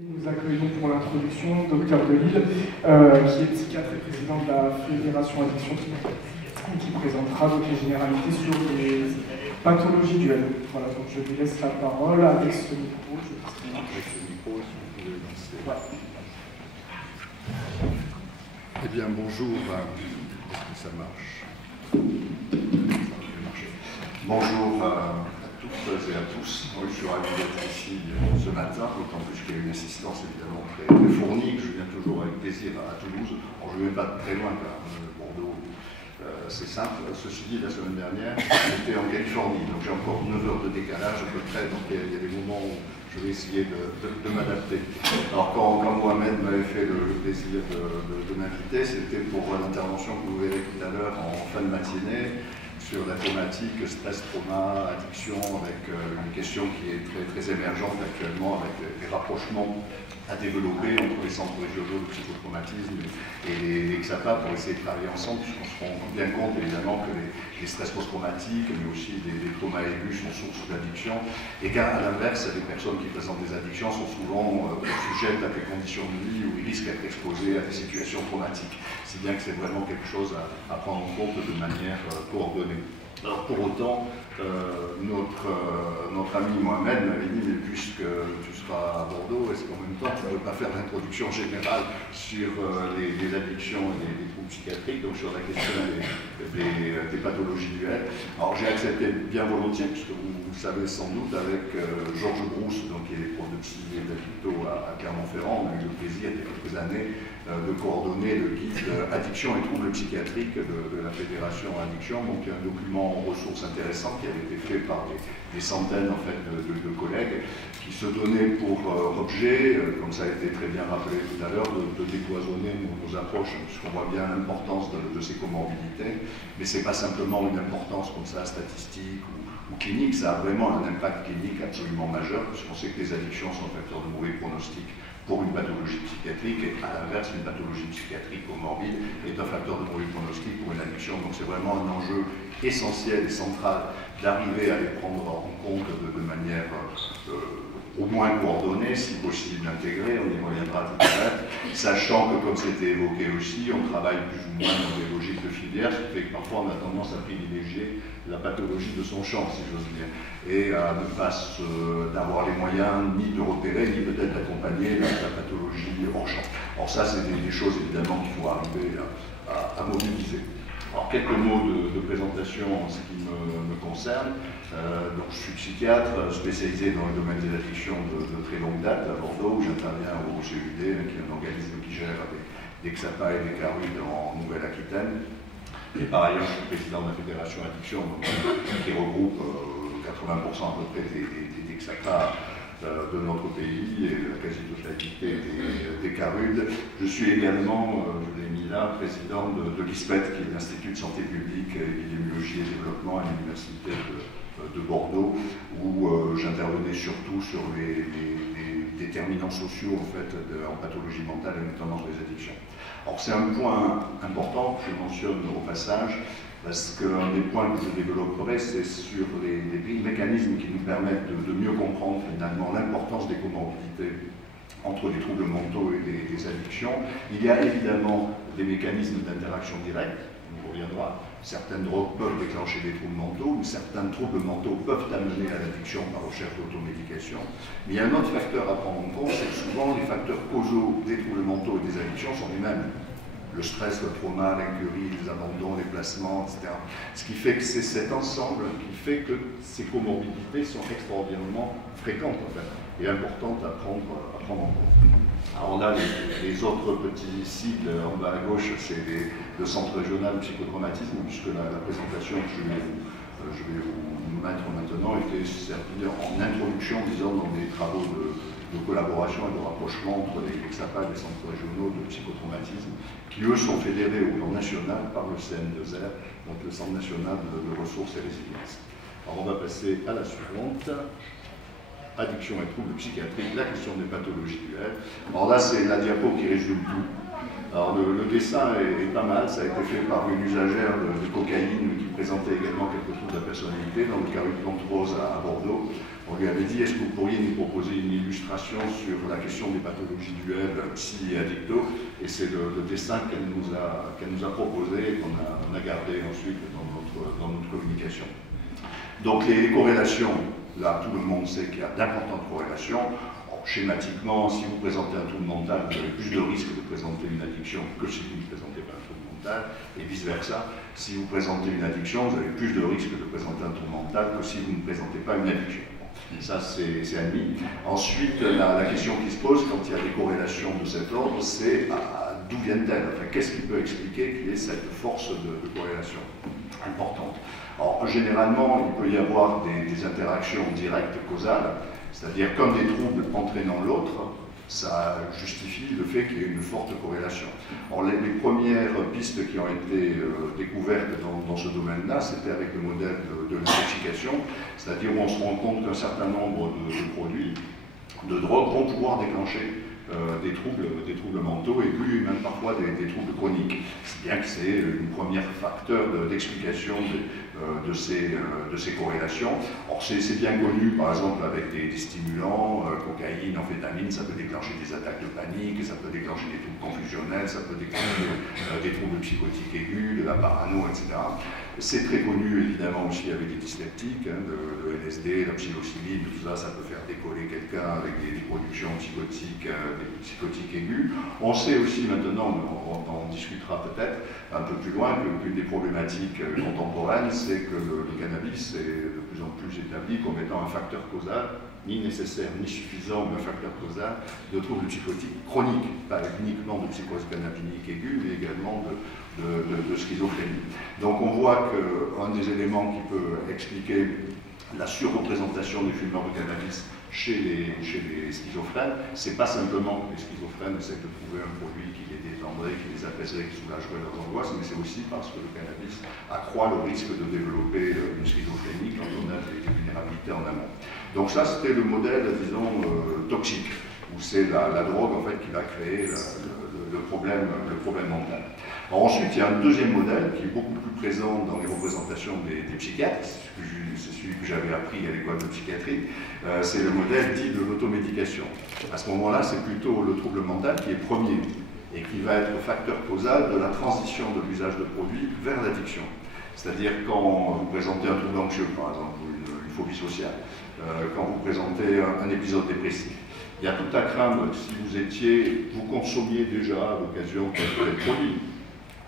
Nous accueillons pour l'introduction Dr Delille, qui est psychiatre et président de la Fédération Addiction, qui présentera donc les généralités sur les pathologies duelles. Voilà, donc je lui laisse la parole avec ce micro. Avec ce micro, si vous pouvez lancer. Voilà. Eh bien, bonjour. Est-ce que ça marche? Bonjour à toutes et à tous. Moi, je suis ravi d'être ici ce matin, d'autant plus qu'il y a une assistance évidemment très fournie, que je viens toujours avec plaisir à Toulouse. Bon, je ne vais pas très loin car Bordeaux, c'est simple. Ceci dit, la semaine dernière, j'étais en Californie, donc j'ai encore 9 heures de décalage à peu près, donc il y a des moments où je vais essayer de m'adapter. Alors quand Mohamed m'avait fait le plaisir de m'inviter, c'était pour l'intervention que vous verrez tout à l'heure en fin de matinée, sur la thématique stress, trauma, addiction, avec une question qui est très, très émergente actuellement, avec les rapprochements à développer entre les centres régionaux de psychotraumatisme et les XAPA pour essayer de travailler ensemble, puisqu'on se rend bien compte évidemment que les stress post-traumatiques, mais aussi les traumas aigus sont source d'addiction, et qu'à l'inverse, les personnes qui présentent des addictions sont souvent sujettes à des conditions de vie où ils risquent d'être exposés à des situations traumatiques, si bien que c'est vraiment quelque chose à prendre en compte de manière coordonnée. Alors pour autant, notre ami Mohamed m'avait dit, mais puisque tu seras à Bordeaux, est-ce qu'en même temps tu ne veux pas faire l'introduction générale sur les addictions et les troubles psychiatriques, donc sur la question des pathologies duelles? Alors j'ai accepté bien volontiers, puisque vous le savez sans doute, avec Georges Brousse, donc, qui est prof de psy et d'Addicto à Clermont-Ferrand, on a eu le plaisir il y a quelques années de coordonner le guide Addiction et troubles psychiatriques de la Fédération Addiction, donc un document en ressources intéressantes qui avait été fait par des centaines en fait, de collègues qui se donnaient pour objet, comme ça a été très bien rappelé tout à l'heure, de décloisonner nos approches, puisqu'on voit bien l'importance de ces comorbidités, mais ce n'est pas simplement une importance comme ça statistique ou clinique, ça a vraiment un impact clinique absolument majeur, puisqu'on sait que les addictions sont facteurs de mauvais pronostic pour une pathologie psychiatrique, et à l'inverse, une pathologie psychiatrique comorbide est un facteur de mauvais pronostic pour une addiction. Donc c'est vraiment un enjeu essentiel et central d'arriver à les prendre en compte de manière au moins coordonnée, si possible intégrée, on y reviendra tout à l'heure, sachant que, comme c'était évoqué aussi, on travaille plus ou moins dans des logiques de filière, ce qui fait que parfois on a tendance à privilégier la pathologie de son champ, si j'ose dire, et à ne pas d'avoir les moyens ni de repérer, ni peut-être d'accompagner la pathologie hors champ. Alors ça, c'est des choses évidemment qu'il faut arriver à mobiliser. Alors quelques mots de présentation en ce qui me concerne. Donc, je suis psychiatre spécialisé dans le domaine des addictions de très longue date à Bordeaux, où j'interviens au CUD, qui est un organisme qui gère des XAPA et des CARUD en Nouvelle-Aquitaine. Et par ailleurs, je suis président de la Fédération Addiction, donc, qui regroupe 80% à peu près des XAPA de notre pays et de la quasi-totalité des CARUD. Je suis également, je l'ai mis là, président de l'ISPET, qui est l'Institut de santé publique, épidémiologie et développement à l'Université de Bordeaux, où j'intervenais surtout sur les déterminants sociaux en fait, en pathologie mentale et notamment sur les addictions. Alors c'est un point important que je mentionne au passage, parce qu'un des points que je développerai, c'est sur les mécanismes qui nous permettent de mieux comprendre finalement l'importance des comorbidités entre les troubles mentaux et des addictions. Il y a évidemment des mécanismes d'interaction directe, on reviendra. Certaines drogues peuvent déclencher des troubles mentaux, ou certains troubles mentaux peuvent amener à l'addiction par recherche d'automédication. Mais il y a un autre facteur à prendre en compte, c'est que souvent les facteurs causaux des troubles mentaux et des addictions sont les mêmes. Le stress, le trauma, l'incurie, les abandons, les placements, etc. Ce qui fait que c'est cet ensemble qui fait que ces comorbidités sont extraordinairement fréquentes en fait, et importantes à prendre en compte. Alors on a les autres petits sigles en bas à gauche, c'est le Centre régional de psychotraumatisme, puisque la présentation que je vais vous mettre maintenant était servie en introduction, disons, dans des travaux de collaboration et de rapprochement entre les XAPA et les centres régionaux de psychotraumatisme, qui eux sont fédérés au plan national par le CN2R, donc le Centre national de ressources et résilience. Alors on va passer à la suivante. Addiction et troubles psychiatriques, la question des pathologies duelles. Alors là, c'est la diapo qui résume tout. Alors le dessin est pas mal, ça a été fait par une usagère de cocaïne qui présentait également quelque chose de la personnalité dans le carré de Plante Rose à Bordeaux. On lui avait dit, est-ce que vous pourriez nous proposer une illustration sur la question des pathologies duelles, psy et addicto? Et c'est le dessin qu'elle nous a proposé et qu'on a gardé ensuite dans notre communication. Donc les corrélations, là tout le monde sait qu'il y a d'importantes corrélations. Schématiquement, si vous présentez un trouble mental, vous avez plus de risques de présenter une addiction que si vous ne présentez pas un trouble mental, et vice-versa. Si vous présentez une addiction, vous avez plus de risques de présenter un trouble mental que si vous ne présentez pas une addiction. Ça, c'est admis. Ensuite, la question qui se pose quand il y a des corrélations de cet ordre, c'est d'où viennent-elles? Enfin, qu'est-ce qui peut expliquer qu'il y ait cette force de corrélation importante? Alors, généralement, il peut y avoir des interactions directes, causales, c'est-à-dire comme des troubles entraînant l'autre, ça justifie le fait qu'il y ait une forte corrélation. Alors, les premières pistes qui ont été découvertes dans ce domaine-là, c'était avec le modèle de l'intoxication, c'est-à-dire où on se rend compte qu'un certain nombre de produits, de drogues, vont pouvoir déclencher des troubles mentaux aigus et même parfois des troubles chroniques. Si bien que c'est une première facteur d'explication de ces corrélations. Or, c'est bien connu, par exemple, avec des stimulants, cocaïne, amphétamine, ça peut déclencher des attaques de panique, ça peut déclencher des troubles confusionnels, ça peut déclencher des troubles psychotiques aigus, de la parano, etc. C'est très connu, évidemment, aussi avec les dysleptiques, le LSD, la psilocybine, tout ça, ça peut faire décoller quelqu'un avec des productions psychotiques aiguës. On sait aussi maintenant, mais on en discutera peut-être un peu plus loin, qu'une des problématiques contemporaines, c'est que le cannabis est de plus en plus établi comme étant un facteur causal, ni nécessaire ni suffisant, mais un facteur causal de troubles psychotiques chroniques, pas uniquement de psychose cannabinique aiguë, mais également de schizophrénie. Donc on voit qu'un des éléments qui peut expliquer la surreprésentation des fumeurs de cannabis chez les schizophrènes, c'est pas simplement que les schizophrènes essaient de trouver un produit qui les détendrait, qui les apaiserait, qui soulagerait leurs angoisses, mais c'est aussi parce que le cannabis accroît le risque de développer une schizophrénie quand on a des vulnérabilités en amont. Donc ça, c'était le modèle, disons, toxique, où c'est la drogue en fait qui va créer le problème mental. Alors ensuite, il y a un deuxième modèle qui est beaucoup plus présent dans les représentations des psychiatres, c'est celui que j'avais appris à l'école de psychiatrie, c'est le modèle dit de l'automédication. À ce moment-là, c'est plutôt le trouble mental qui est premier et qui va être facteur causal de la transition de l'usage de produits vers l'addiction. C'est-à-dire quand vous présentez un trouble anxieux, par exemple, ou une phobie sociale, quand vous présentez un épisode dépressif, il y a tout à craindre si vous consommiez déjà à l'occasion de produits.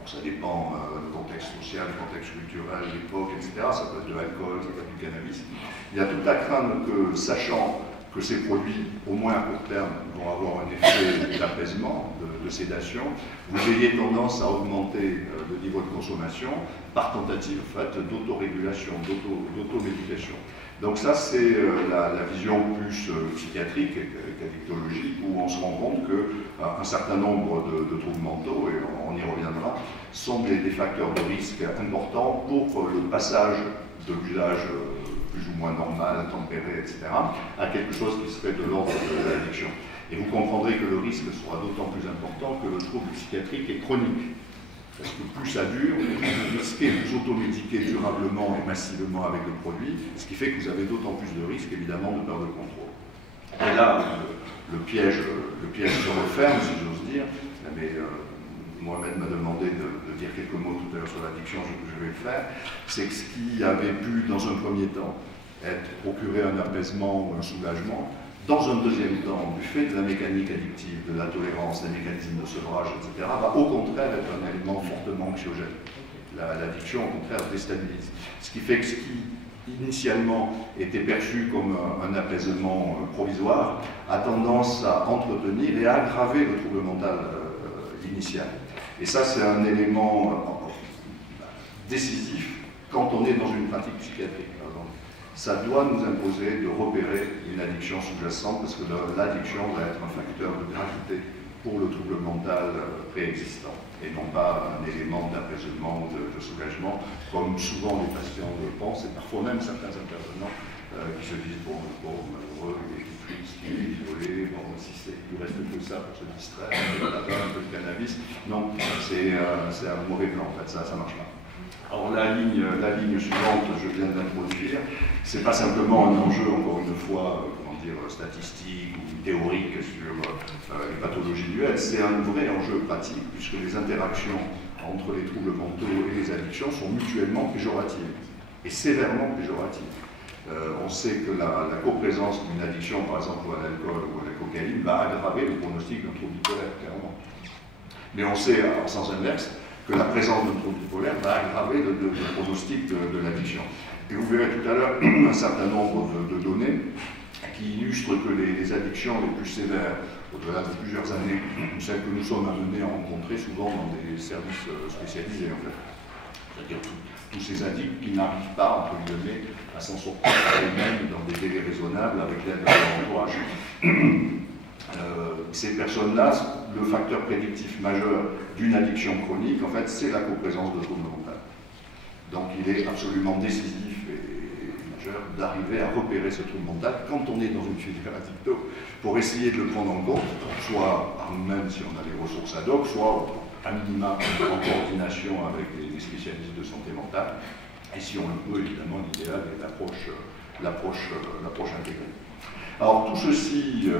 Ça dépend du contexte social, du contexte culturel, l'époque, etc. Ça peut être de l'alcool, ça peut être du cannabis. Il y a tout à craindre que, sachant que ces produits, au moins à court terme, vont avoir un effet d'apaisement, de sédation, vous ayez tendance à augmenter le niveau de consommation par tentative faite d'autorégulation, d'automédication. Donc ça, c'est la vision plus psychiatrique qu'addictologique, où on se rend compte qu'un certain nombre de troubles mentaux, et on y reviendra, sont des facteurs de risque importants pour le passage de l'usage plus ou moins normal, tempéré, etc., à quelque chose qui serait de l'ordre de l'addiction. Et vous comprendrez que le risque sera d'autant plus important que le trouble psychiatrique est chronique. Parce que plus ça dure, vous risquez de vous automédiquer durablement et massivement avec le produit, ce qui fait que vous avez d'autant plus de risques, évidemment, de perdre le contrôle. Et là, le piège se referme, si j'ose dire, mais Mohamed m'a demandé de dire quelques mots tout à l'heure sur l'addiction, je vais le faire. C'est que ce qui avait pu, dans un premier temps, procurer un apaisement ou un soulagement, dans un deuxième temps, du fait de la mécanique addictive, de la tolérance, des mécanismes de sevrage, etc., va au contraire être un élément fortement anxiogène. L'addiction, au contraire, déstabilise. Ce qui fait que ce qui, initialement, était perçu comme un apaisement provisoire, a tendance à entretenir et à aggraver le trouble mental initial. Et ça, c'est un élément décisif quand on est dans une pratique psychiatrique, par exemple. Ça doit nous imposer de repérer une addiction sous-jacente, parce que l'addiction va être un facteur de gravité pour le trouble mental préexistant, et non pas un élément d'apaisement ou de soulagement, comme souvent les patients le pensent, et parfois même certains intervenants qui se disent, bon, le pauvre, malheureux, il est triste, il est isolé, bon, si il reste que ça pour se distraire, un peu de cannabis. Non, c'est un mauvais plan, en fait, ça marche pas. Alors la ligne suivante, je viens d'introduire, c'est pas simplement un enjeu, encore une fois, comment dire, statistique ou théorique sur les pathologies duelles, c'est un vrai enjeu pratique, puisque les interactions entre les troubles mentaux et les addictions sont mutuellement péjoratives, et sévèrement péjoratives. On sait que la coprésence d'une addiction, par exemple à l'alcool ou à la cocaïne, va aggraver le pronostic d'un trouble bipolaire, clairement. Mais on sait, en sens inverse, que la présence d'un trouble bipolaire va aggraver le pronostic de l'addiction. Et vous verrez tout à l'heure un certain nombre de données qui illustrent que les addictions les plus sévères, au-delà de plusieurs années, celles que nous sommes amenés à rencontrer souvent dans des services spécialisés, en fait. C'est-à-dire tous ces addicts qui n'arrivent pas, entre guillemets, à s'en sortir par eux-mêmes dans des délais raisonnables avec l'aide de leur entourage. Ces personnes-là, le facteur prédictif majeur d'une addiction chronique, en fait, c'est la coprésence de troubles mentaux. Donc il est absolument décisif et majeur d'arriver à repérer ce trouble mental quand on est dans une filière addicto, pour essayer de le prendre en compte, soit par nous-mêmes si on a les ressources ad hoc, soit à minima en coordination avec les spécialistes de santé mentale, et si on le peut, évidemment, l'idéal est l'approche intégrée. Alors tout ceci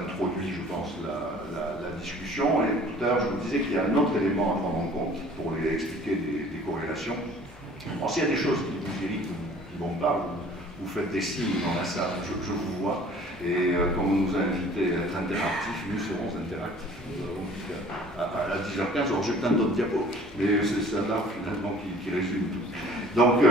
introduit, je pense, la discussion, et tout à l'heure je vous disais qu'il y a un autre élément à prendre en compte pour expliquer des corrélations. Bon, s'il y a des choses qui vous irritent ou qui ne vont pas, vous faites des signes dans la salle, je vous vois, et comme on nous a invités à être interactifs, nous serons interactifs. Nous avons dit à 10h15, alors j'ai plein d'autres diapos, mais c'est ça-là finalement qui résume tout. Donc,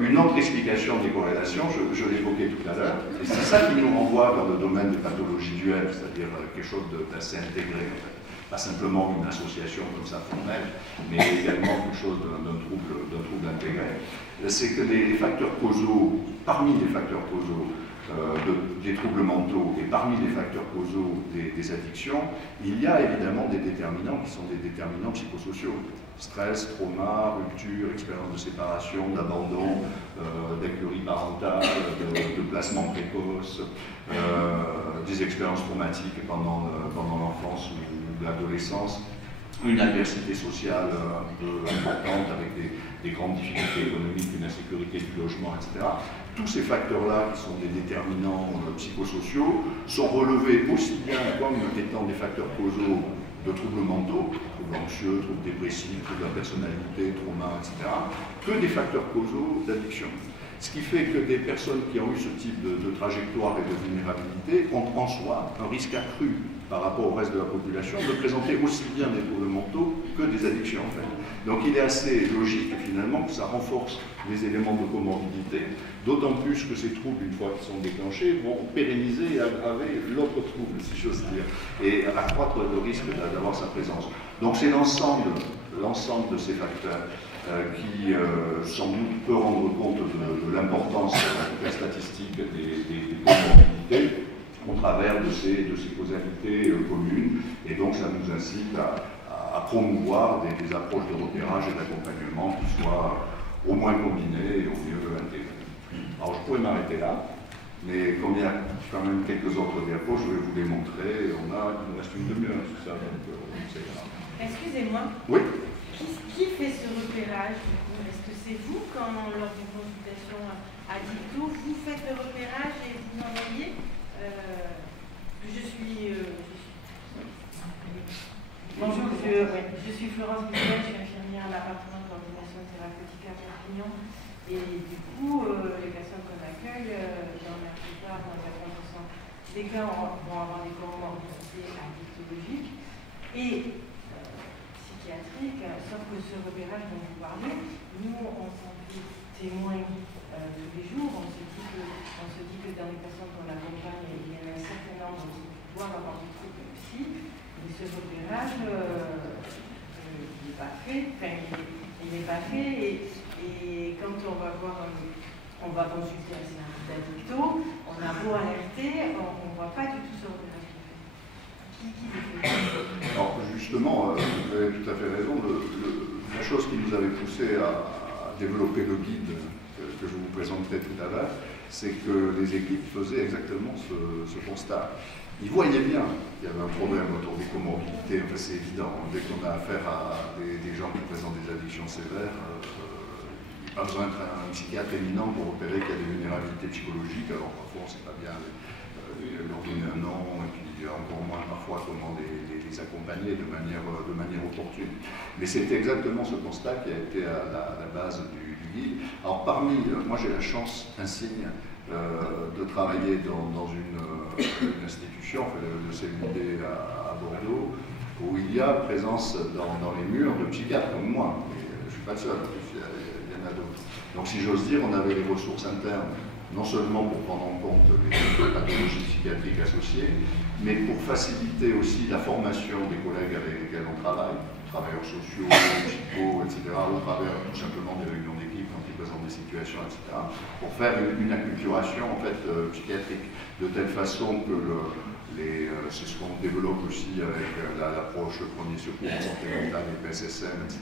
une autre explication des corrélations, je l'évoquais tout à l'heure, et c'est ça qui nous renvoie vers le domaine des pathologies duelles, c'est-à-dire quelque chose d'assez intégré, en fait. Pas simplement une association comme ça formelle, mais également quelque chose d'un trouble intégré. C'est que les facteurs causaux, parmi les facteurs causaux des troubles mentaux et parmi les facteurs causaux des addictions, il y a évidemment des déterminants qui sont des déterminants psychosociaux. Stress, trauma, rupture, expérience de séparation, d'abandon, d'écurie parentale, de placement précoce, des expériences traumatiques pendant l'enfance ou l'adolescence, une adversité sociale un peu importante avec des grandes difficultés économiques, une insécurité du logement, etc. Tous ces facteurs-là, qui sont des déterminants psychosociaux, sont relevés aussi bien comme étant des facteurs causaux de troubles mentaux, troubles anxieux, troubles dépressifs, troubles de la personnalité, trauma, etc., que des facteurs causaux d'addiction. Ce qui fait que des personnes qui ont eu ce type de trajectoire et de vulnérabilité ont en soi un risque accru par rapport au reste de la population de présenter aussi bien des troubles mentaux que des addictions en fait. Donc il est assez logique finalement que ça renforce les éléments de comorbidité, d'autant plus que ces troubles, une fois qu'ils sont déclenchés, vont pérenniser et aggraver l'autre trouble, si j'ose dire, et accroître le risque d'avoir sa présence. Donc c'est l'ensemble de ces facteurs qui, sans doute, peut rendre compte de l'importance statistique des comorbidités au travers de ces causalités communes, et donc ça nous incite à promouvoir des approches de repérage et d'accompagnement qui soient au moins combinées et au mieux intégrées. Alors je pourrais m'arrêter là, mais comme il y a quand même quelques autres diapos, je vais vous les montrer. Il nous reste une demi-heure, c'est ça, donc c'est grave. Excusez-moi. Oui. Qui fait ce repérage? Est-ce que c'est vous, quand lors d'une consultation addicto, vous faites le repérage et vous envoyez? Bonjour, je suis Florence Boulet, je suis infirmière à l'appartement de coordination thérapeutique à Perpignan. Et du coup, les personnes qu'on accueille, dans la plupart, dans 80% des cas, vont avoir des comorbidités addictologiques et psychiatriques, sauf que ce repérage dont vous parlez, nous, on s'en fait témoin tous les jours. On se dit que dans les personnes qu'on accompagne, il y en a un certain nombre qui doivent avoir des troubles psy, mais ce repérage il n'est pas fait, et quand on va consulter un service d'addicto, on a beau alerter, on ne voit pas du tout ce repérage qui le fait. Alors justement, vous avez tout à fait raison, la chose qui nous avait poussé à développer le guide que je vous présenterai tout à l'heure, c'est que les équipes faisaient exactement ce constat. Ils voyaient bien qu'il y avait un problème autour des comorbidités, enfin, c'est évident. Dès qu'on a affaire à des gens qui présentent des addictions sévères, il n'y a pas besoin d'être un psychiatre éminent pour repérer qu'il y a des vulnérabilités psychologiques. Alors parfois on ne sait pas bien leur donner un nom, et puis encore moins parfois comment les accompagner de manière opportune. Mais c'était exactement ce constat qui a été à la base du guide. Alors moi j'ai la chance insigne de travailler dans une institution, le CMD à Bordeaux, où il y a présence dans les murs de psychiatres comme moi. Et je ne suis pas le seul, il y en a d'autres. Donc si j'ose dire, on avait les ressources internes, non seulement pour prendre en compte les pathologies psychiatriques associées, mais pour faciliter aussi la formation des collègues avec lesquels on travaille, travailleurs sociaux, psychos, etc., au travers tout simplement des réunions d'équipe quand ils présentent des situations, etc., pour faire une acculturation en fait, psychiatrique, de telle façon que c'est ce qu'on développe aussi avec l'approche premier secours en santé mentale et PSSM, etc.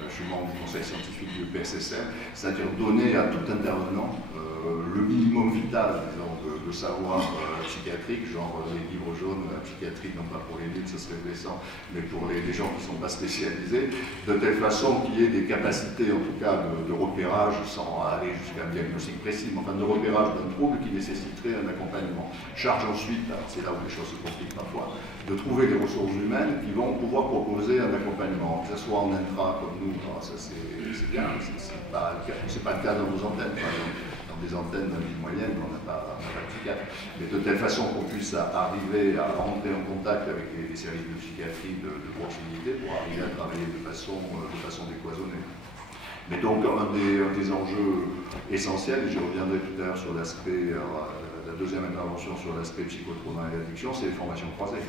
Je suis membre du conseil scientifique du PSSM, c'est-à-dire donner à tout intervenant le minimum vital, disons, de savoir psychiatrique, genre les livres jaunes, la psychiatrie, non pas pour les nuls, ce serait blessant, mais pour les gens qui ne sont pas spécialisés, de telle façon qu'il y ait des capacités, en tout cas, de repérage, sans aller jusqu'à un diagnostic précis, mais enfin de repérage d'un trouble qui nécessiterait un accompagnement. Charge ensuite, c'est là où les choses se compliquent parfois, de trouver les ressources humaines qui vont pouvoir proposer un accompagnement, que ce soit en intra comme nous, ça c'est bien, c'est pas le cas dans nos antennes, par exemple. Dans des antennes de ville moyenne, on n'a pas de psychiatre, mais de telle façon qu'on puisse arriver à rentrer en contact avec les services de psychiatrie de proximité pour arriver à travailler de façon décloisonnée. Mais donc, un des enjeux essentiels, et j'y reviendrai tout à l'heure sur l'aspect, la deuxième intervention sur l'aspect psychotrauma et addiction, c'est les formations croisées.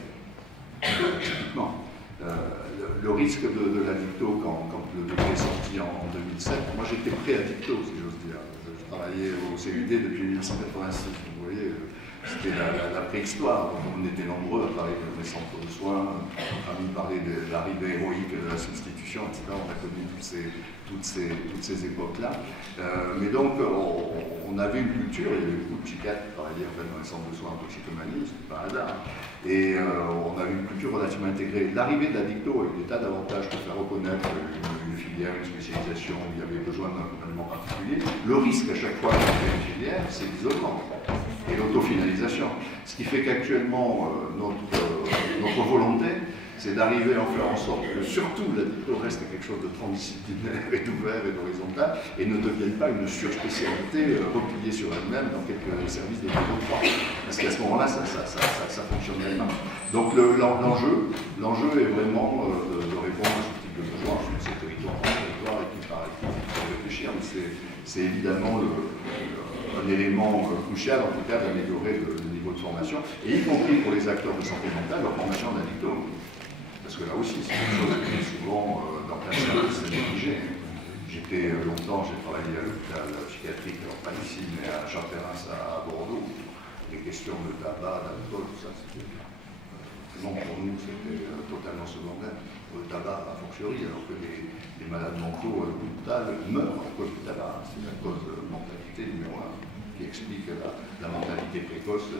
Typiquement. Le risque de l'addicto, quand le décret est sorti en 2007, moi j'étais pré-addicto, si j'ose dire. Je travaillais au CUD depuis 1986, vous voyez, c'était la préhistoire, donc on était nombreux à parler des centres de soins, à nous parler de l'arrivée héroïque de la substitution, etc. On a connu toutes ces époques-là. Mais donc, on avait une culture, il y avait beaucoup de psychiatres qui travaillaient en fait, dans les centres de soins en toxicomanie, c'est pas un hasard. Et on avait une culture relativement intégrée. L'arrivée de l'addicto avec des tas d'avantages pour faire reconnaître une filière, une spécialisation où il y avait besoin d'un accompagnement particulier. Le risque à chaque fois qu'on fait une filière, c'est l'isolement et l'autofinalisation. Ce qui fait qu'actuellement, notre volonté, c'est d'arriver à en faire en sorte que surtout l'addicto reste quelque chose de transdisciplinaire et d'ouvert et d'horizontal et ne devienne pas une surspécialité repliée sur elle-même dans quelques services de niveau 3. Parce qu'à ce moment-là, ça fonctionnerait pas. Donc l'enjeu est vraiment de répondre à ce type de besoin. Ensuite, c'est territoire par territoire et qui faut réfléchir, mais c'est évidemment un élément crucial, en tout cas, d'améliorer le niveau de formation, et y compris pour les acteurs de santé mentale, leur formation en addicto. Parce que là aussi, c'est quelque chose qui est souvent dans plein service, c'est négligé. Longtemps, j'ai travaillé à l'hôpital psychiatrique, alors pas ici, mais à Charles-Perrin, à Bordeaux. Les questions de tabac, d'alcool, tout ça, c'était... Non, pour nous, c'était totalement secondaire. Le tabac, a fortiori, alors que les malades mentaux mentales meurent à cause du tabac. C'est la cause de mentalité numéro 1 qui explique la mentalité précoce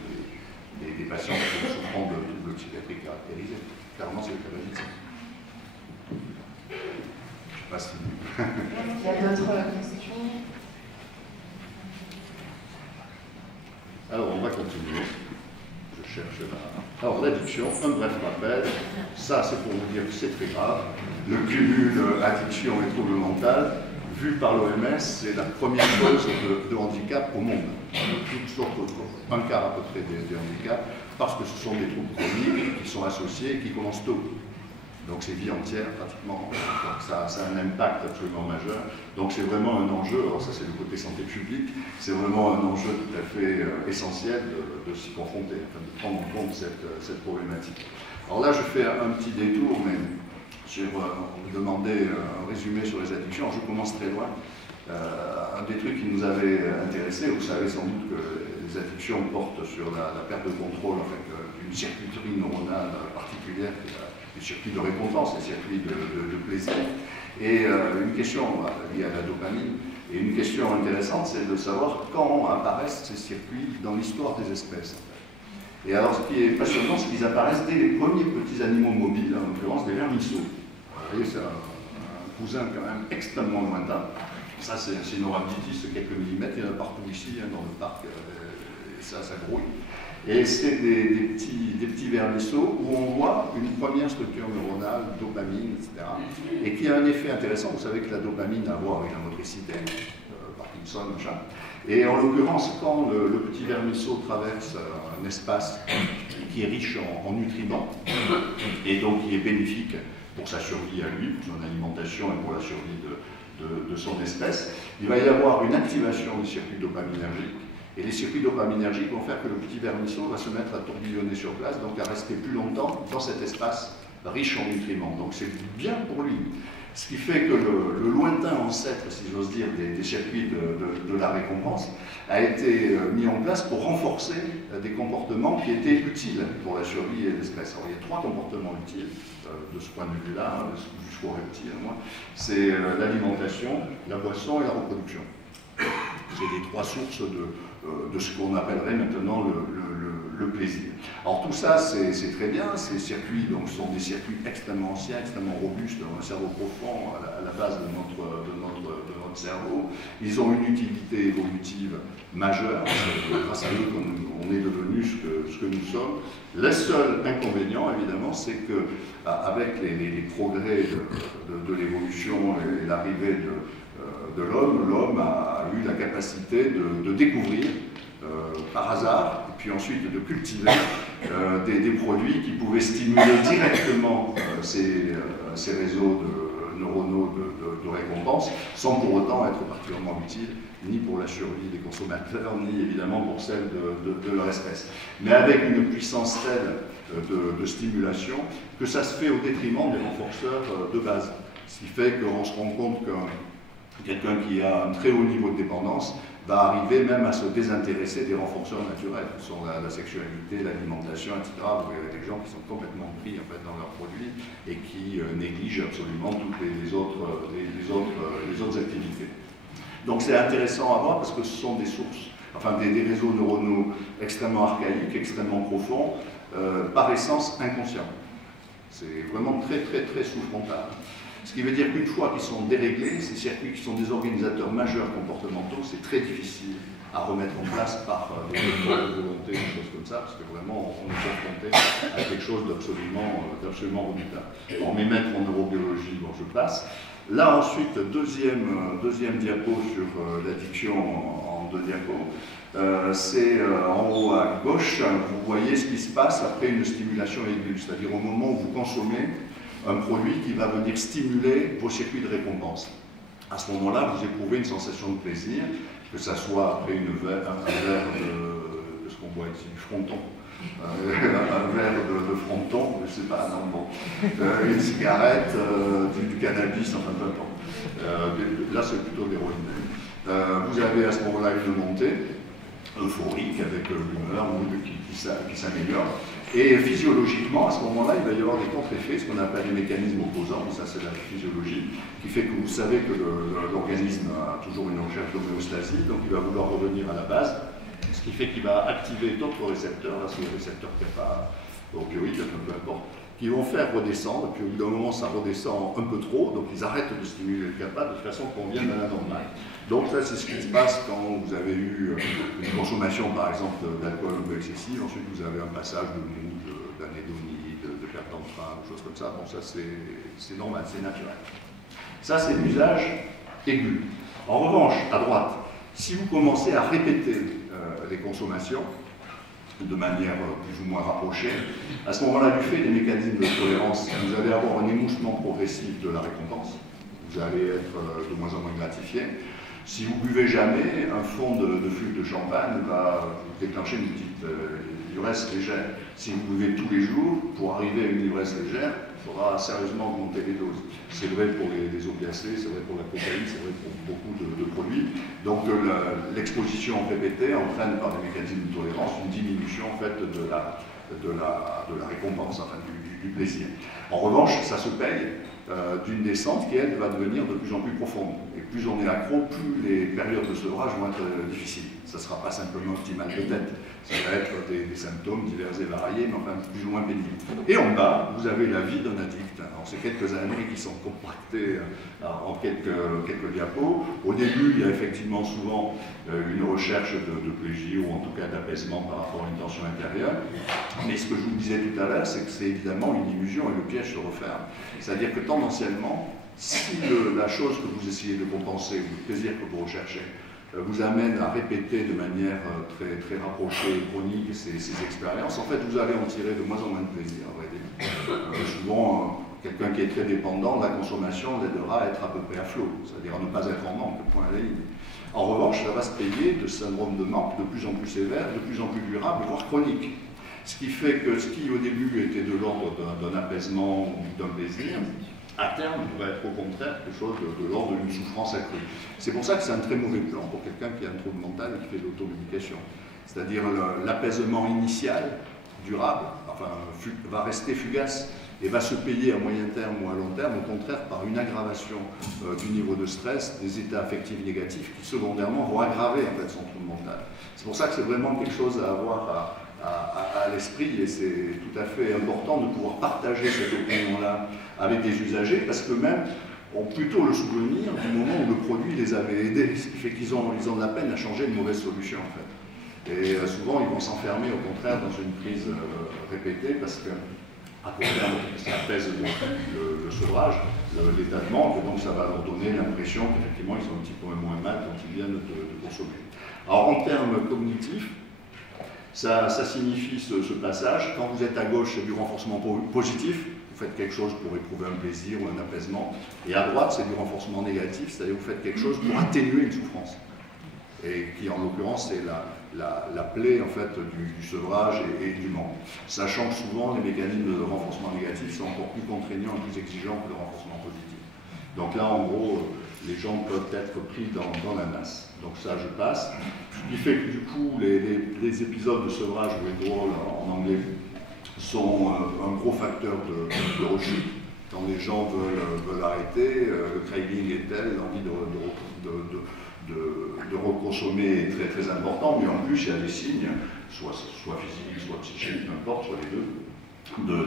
des patients souffrant de troubles psychiatriques caractérisés. Clairement, c'est le cas de la médecine. Je ne sais pas si... Il y a d'autres questions? Alors, on va continuer. Je cherche là. Alors, l'addiction, un bref rappel. Ça, c'est pour vous dire que c'est très grave. Le cumul addiction et trouble mental, vu par l'OMS, c'est la première cause de handicap au monde. Toutes sortes un quart à peu près des handicaps, parce que ce sont des troubles chroniques qui sont associés et qui commencent tôt. Donc c'est vie entière pratiquement. Donc ça a un impact absolument majeur. Donc c'est vraiment un enjeu, alors ça c'est le côté santé publique, c'est vraiment un enjeu tout à fait essentiel de s'y confronter, enfin, de prendre en compte cette problématique. Alors là je fais un petit détour, mais on me demandait un résumé sur les addictions. Alors, je commence très loin. Un des trucs qui nous avait intéressé, vous savez sans doute que les addictions portent sur la perte de contrôle en fait, d'une circuiterie neuronale particulière, qui est les circuits de récompense, les circuits de plaisir. Et une question liée à la dopamine Et une question intéressante, c'est de savoir quand apparaissent ces circuits dans l'histoire des espèces. Et alors, ce qui est passionnant, c'est qu'ils apparaissent dès les premiers petits animaux mobiles, en l'occurrence des vermisseaux. Vous voyez, c'est un cousin quand même extrêmement lointain. Ça, c'est une Orabditis, c'est quelques millimètres, il y en a partout ici, dans le parc, et ça grouille. Et c'est des petits vermisseaux où on voit une première structure neuronale, dopamine, etc. Et qui a un effet intéressant. Vous savez que la dopamine a à voir avec la motricité, Parkinson, machin. Et en l'occurrence, quand le petit vermisseau traverse un espace qui est riche en nutriments, et donc qui est bénéfique pour sa survie à lui, pour son alimentation et pour la survie de son espèce, il va y avoir une activation des circuits dopaminergiques. Et les circuits dopaminergiques vont faire que le petit vermisseau va se mettre à tourbillonner sur place, donc à rester plus longtemps dans cet espace riche en nutriments. Donc c'est bien pour lui. Ce qui fait que le lointain ancêtre, si j'ose dire, des circuits de la récompense a été mis en place pour renforcer des comportements qui étaient utiles pour la survie de l'espèce. Alors il y a 3 comportements utiles de ce point de vue-là, du choix reptile, c'est l'alimentation, la boisson et la reproduction. C'est les 3 sources de ce qu'on appellerait maintenant le plaisir. Alors tout ça, c'est très bien. Ces circuits donc, sont des circuits extrêmement anciens, extrêmement robustes, dans un cerveau profond, à la base de notre cerveau. Ils ont une utilité évolutive majeure. C'est grâce à eux qu'on est devenu ce que nous sommes. Le seul inconvénient, évidemment, c'est qu'avec les progrès de l'évolution et l'arrivée de l'homme a eu la capacité de découvrir par hasard, et puis ensuite de cultiver des produits qui pouvaient stimuler directement ces réseaux neuronaux de récompense, sans pour autant être particulièrement utiles, ni pour la survie des consommateurs, ni évidemment pour celle de leur espèce. Mais avec une puissance telle de stimulation que ça se fait au détriment des renforceurs de base. Ce qui fait qu'on se rend compte que quelqu'un qui a un très haut niveau de dépendance va arriver même à se désintéresser des renforceurs naturels, qui sont la sexualité, l'alimentation, etc. Vous verrez des gens qui sont complètement pris en fait, dans leurs produits et qui négligent absolument toutes les autres activités. Donc c'est intéressant à voir parce que ce sont des sources, enfin des réseaux neuronaux extrêmement archaïques, extrêmement profonds, par essence inconscients. C'est vraiment très sous-frontal. Ce qui veut dire qu'une fois qu'ils sont déréglés, ces circuits qui sont des organisateurs majeurs comportementaux, c'est très difficile à remettre en place par des méthodes de volonté, des choses comme ça, parce que vraiment on est confronté à quelque chose d'absolument redoutable. On met mettre en neurobiologie, bon je passe. Là ensuite, deuxième diapo sur l'addiction en 2 diapos. C'est en haut à gauche, vous voyez ce qui se passe après une stimulation aiguë, c'est-à-dire au moment où vous consommez un produit qui va venir stimuler vos circuits de récompense. À ce moment-là, vous éprouvez une sensation de plaisir, que ça soit après un verre de ce qu'on voit ici, du fronton, un verre de fronton, je ne sais pas, non, bon, une cigarette, du cannabis, enfin peu importe. Là, c'est plutôt l'héroïne. Vous avez à ce moment-là une montée euphorique avec l'humeur qui s'améliore. Et physiologiquement, à ce moment-là, il va y avoir des contre-effets, ce qu'on appelle les mécanismes opposants, ça c'est la physiologie, qui fait que vous savez que l'organisme a toujours une recherche d'homéostasie, donc il va vouloir revenir à la base, ce qui fait qu'il va activer d'autres récepteurs, là c'est les récepteurs kappa, opioïdes, peu importe, qui vont faire redescendre, puis au bout d'un moment ça redescend un peu trop, donc ils arrêtent de stimuler le kappa de façon qu'on vienne à la normale. Donc là c'est ce qui se passe quand vous avez eu une consommation par exemple d'alcool un peu excessive, ensuite vous avez un passage de mood, d'anédonie, de perte d'entrain, des choses comme ça, bon ça c'est normal, c'est naturel. Ça c'est l'usage aigu. En revanche, à droite, si vous commencez à répéter les consommations, de manière plus ou moins rapprochée, à ce moment-là, du fait des mécanismes de tolérance, vous allez avoir un émoussement progressif de la récompense, vous allez être de moins en moins gratifié. Si vous buvez jamais, un fond de flûte de champagne va vous déclencher une petite ivresse légère. Si vous buvez tous les jours, pour arriver à une ivresse légère, il faudra sérieusement augmenter les doses. C'est vrai pour les opiacés, c'est vrai pour la cocaïne, c'est vrai pour beaucoup de produits. Donc l'exposition répétée entraîne par des mécanismes de tolérance une diminution en fait, de la récompense, enfin du plaisir. En revanche, ça se paye d'une descente qui, elle, va devenir de plus en plus profonde. Et plus on est accro, plus les périodes de sevrage vont être difficiles. Ça ne sera pas simplement un petit mal de tête, ça va être des symptômes divers et variés, mais enfin plus ou moins pénibles. Et en bas, vous avez la vie d'un addict. Alors, ces quelques années qui sont compactées en quelques diapos. Au début, il y a effectivement souvent une recherche de plaisir, ou en tout cas d'apaisement par rapport à une tension intérieure. Mais ce que je vous disais tout à l'heure, c'est que c'est évidemment une illusion et le piège se referme. C'est-à-dire que tendanciellement, si la chose que vous essayez de compenser, ou le plaisir que vous recherchez, vous amène à répéter de manière très, très rapprochée et chronique ces expériences, en fait, vous allez en tirer de moins en moins de plaisir, à vrai dire. Souvent, quelqu'un qui est très dépendant, la consommation l'aidera à être à peu près à flot, c'est-à-dire à ne pas être en manque, point à la ligne. En revanche, ça va se payer de syndrome de manque de plus en plus sévère, de plus en plus durable, voire chronique. Ce qui fait que ce qui, au début, était de l'ordre d'un apaisement ou d'un plaisir, à terme, pourrait être au contraire quelque chose de l'ordre d'une souffrance accrue. C'est pour ça que c'est un très mauvais plan pour quelqu'un qui a un trouble mental et qui fait de l'automédication. C'est-à-dire l'apaisement initial, durable, enfin, va rester fugace et va se payer à moyen terme ou à long terme, au contraire, par une aggravation du niveau de stress, des états affectifs négatifs qui, secondairement, vont aggraver en fait, son trouble mental. C'est pour ça que c'est vraiment quelque chose à avoir à l'esprit, et c'est tout à fait important de pouvoir partager cette opinion-là avec des usagers, parce qu'eux-mêmes ont plutôt le souvenir du moment où le produit les avait aidés, ce qui fait qu'ils ont de la peine à changer une mauvaise solution en fait. Et souvent ils vont s'enfermer au contraire dans une crise répétée, parce que à court terme ça apaise le sevrage, l'état de manque, et donc ça va leur donner l'impression qu'effectivement ils sont un petit peu moins mal quand ils viennent de consommer. Alors en termes cognitifs, ça signifie ce passage. Quand vous êtes à gauche, c'est du renforcement positif. Vous faites quelque chose pour éprouver un plaisir ou un apaisement. Et à droite, c'est du renforcement négatif, c'est-à-dire vous faites quelque chose pour atténuer une souffrance. Et qui, en l'occurrence, c'est la plaie en fait, du sevrage et du manque. Sachant que souvent, les mécanismes de renforcement négatif sont encore plus contraignants et plus exigeants que le renforcement positif. Donc là, en gros, les gens peuvent être pris dans la masse. Donc ça, je passe. Ce qui fait que du coup, les épisodes de sevrage ou withdrawal en anglais sont un gros facteur de rechute. Quand les gens veulent arrêter, le craving est tel, l'envie de reconsommer est très très important, mais en plus il y a des signes, soit physiques, soit psychiques, peu importe, soit les deux,